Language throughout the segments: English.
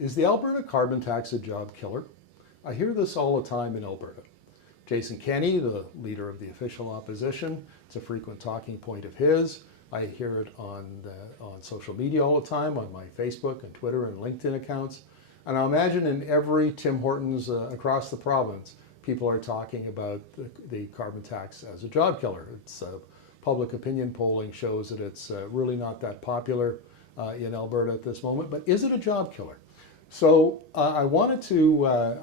Is the Alberta carbon tax a job killer? I hear this all the time in Alberta. Jason Kenney, the leader of the official opposition, it's a frequent talking point of his. I hear it on social media all the time, on my Facebook and Twitter and LinkedIn accounts. And I imagine in every Tim Hortons across the province, people are talking about the carbon tax as a job killer. It's public opinion polling shows that it's really not that popular in Alberta at this moment, but is it a job killer? So I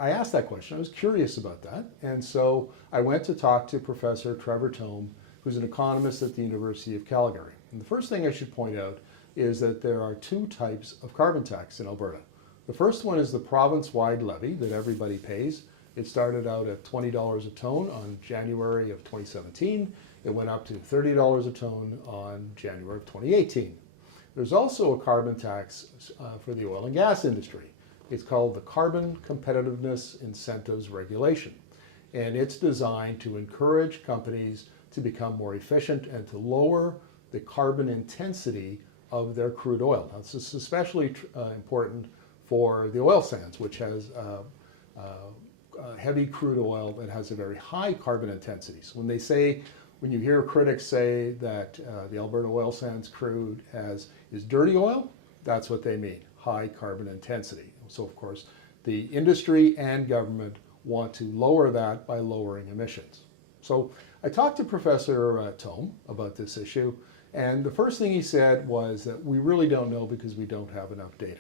asked that question. I was curious about that. And so I went to talk to Professor Trevor Tome, who's an economist at the University of Calgary. And the first thing I should point out is that there are two types of carbon tax in Alberta. The first one is the province-wide levy that everybody pays. It started out at $20 a tonne on January of 2017. It went up to $30 a tonne on January of 2018. There's also a carbon tax for the oil and gas industry. It's called the Carbon Competitiveness Incentives Regulation. And it's designed to encourage companies to become more efficient and to lower the carbon intensity of their crude oil. Now, this is especially important for the oil sands, which has heavy crude oil that has a very high carbon intensity. So when you hear critics say that the Alberta oil sands crude is dirty oil, that's what they mean, high carbon intensity. So of course, the industry and government want to lower that by lowering emissions. So I talked to Professor Tome about this issue, and the first thing he said was that we really don't know because we don't have enough data.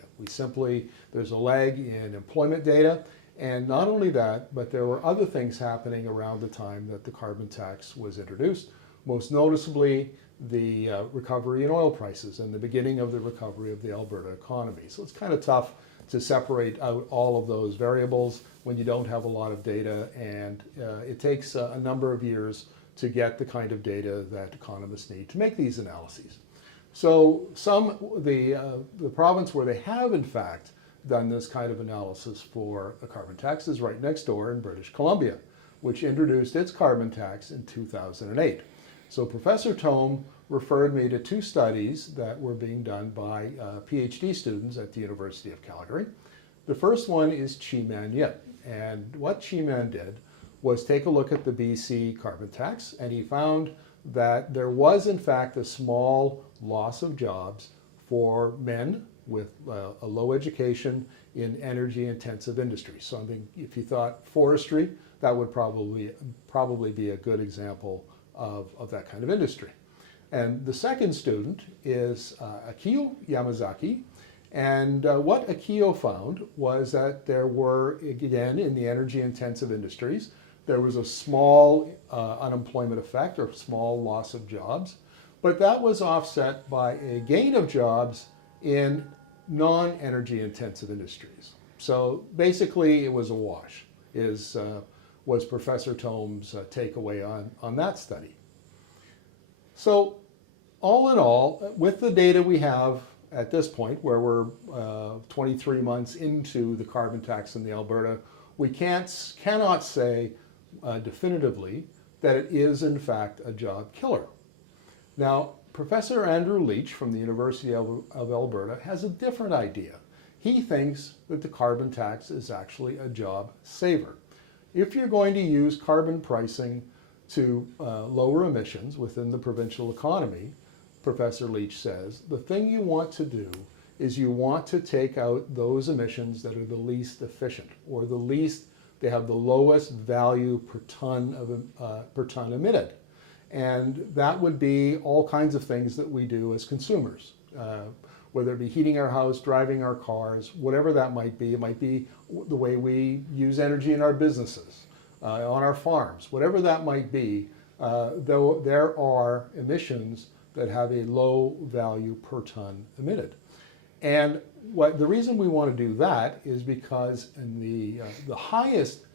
There's a lag in employment data, and not only that, but there were other things happening around the time that the carbon tax was introduced, most noticeably the recovery in oil prices and the beginning of the recovery of the Alberta economy. So it's kind of tough to separate out all of those variables when you don't have a lot of data, and it takes a number of years to get the kind of data that economists need to make these analyses. So the province where they have in fact done this kind of analysis for a carbon tax is right next door in British Columbia, which introduced its carbon tax in 2008. So Professor Tome referred me to two studies that were being done by PhD students at the University of Calgary. The first one is Chi-Man Yip, and what Chi-Man did was take a look at the BC carbon tax, and he found that there was in fact a small loss of jobs for men with a low education in energy intensive industries. So I mean, if you thought forestry, that would probably be a good example of that kind of industry. And the second student is Akio Yamazaki. And what Akio found was that there were, again, in the energy intensive industries, there was a small unemployment effect or small loss of jobs, but that was offset by a gain of jobs in non-energy intensive industries. So basically it was a wash, was Professor Tome's takeaway on that study. So all in all, with the data we have at this point, where we're 23 months into the carbon tax in the Alberta, we cannot say definitively that it is in fact a job killer. Now, Professor Andrew Leach from the University of Alberta has a different idea. He thinks that the carbon tax is actually a job saver. If you're going to use carbon pricing to lower emissions within the provincial economy, Professor Leach says, the thing you want to do is you want to take out those emissions that are the least efficient, or they have the lowest value per ton emitted. And that would be all kinds of things that we do as consumers, whether it be heating our house, driving our cars, whatever that might be. It might be the way we use energy in our businesses, on our farms, whatever that might be. Though there are emissions that have a low value per ton emitted. And the reason we want to do that is because in the highest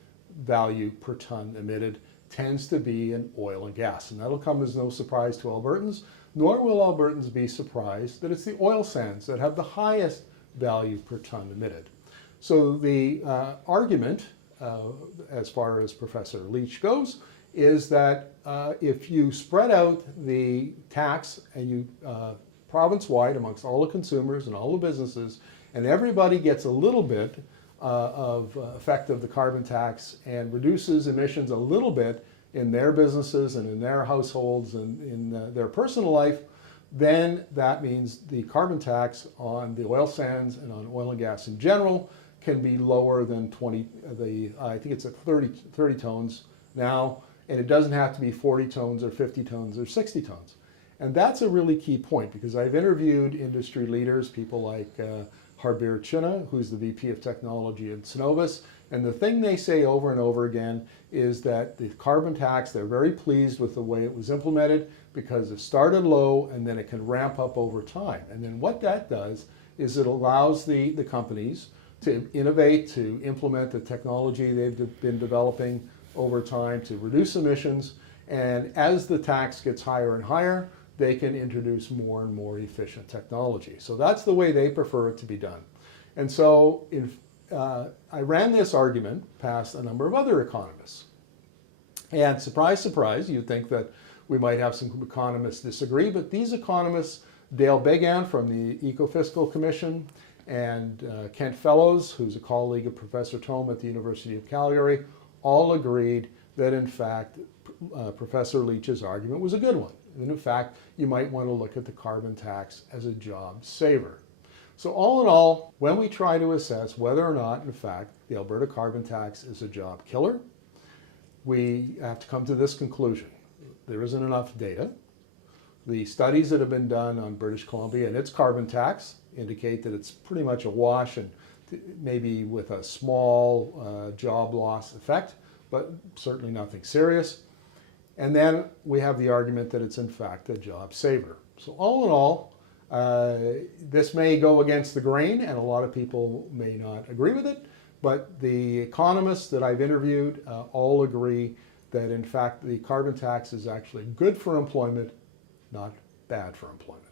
value per ton emitted tends to be in oil and gas. And that'll come as no surprise to Albertans, nor will Albertans be surprised that it's the oil sands that have the highest value per ton emitted. So the argument, as far as Professor Leach goes, is that if you spread out the tax and you province-wide amongst all the consumers and all the businesses, and everybody gets a little bit of effect of the carbon tax and reduces emissions a little bit in their businesses and in their households and in their personal life, then that means the carbon tax on the oil sands and on oil and gas in general can be lower than I think it's at 30 tons now, and it doesn't have to be 40 tons or 50 tons or 60 tons. And that's a really key point, because I've interviewed industry leaders, people like Harbir Chuna, who's the VP of Technology at Cenovus, and the thing they say over and over again is that the carbon tax, they're very pleased with the way it was implemented, because it started low and then it can ramp up over time. And then what that does is it allows the companies to innovate, to implement the technology they've been developing over time to reduce emissions. And as the tax gets higher and higher, they can introduce more and more efficient technology. So that's the way they prefer it to be done. And so I ran this argument past a number of other economists. And surprise, surprise, you'd think that we might have some economists disagree, but these economists, Dale Began from the Ecofiscal Commission, and Kent Fellows, who's a colleague of Professor Thome at the University of Calgary, all agreed that in fact Professor Leach's argument was a good one. And in fact, you might want to look at the carbon tax as a job saver. So all in all, when we try to assess whether or not, in fact, the Alberta carbon tax is a job killer, we have to come to this conclusion. There isn't enough data. The studies that have been done on British Columbia and its carbon tax indicate that it's pretty much a wash, and maybe with a small job loss effect, but certainly nothing serious. And then we have the argument that it's in fact a job saver. So all in all, this may go against the grain and a lot of people may not agree with it, but the economists that I've interviewed all agree that in fact the carbon tax is actually good for employment, not bad for employment.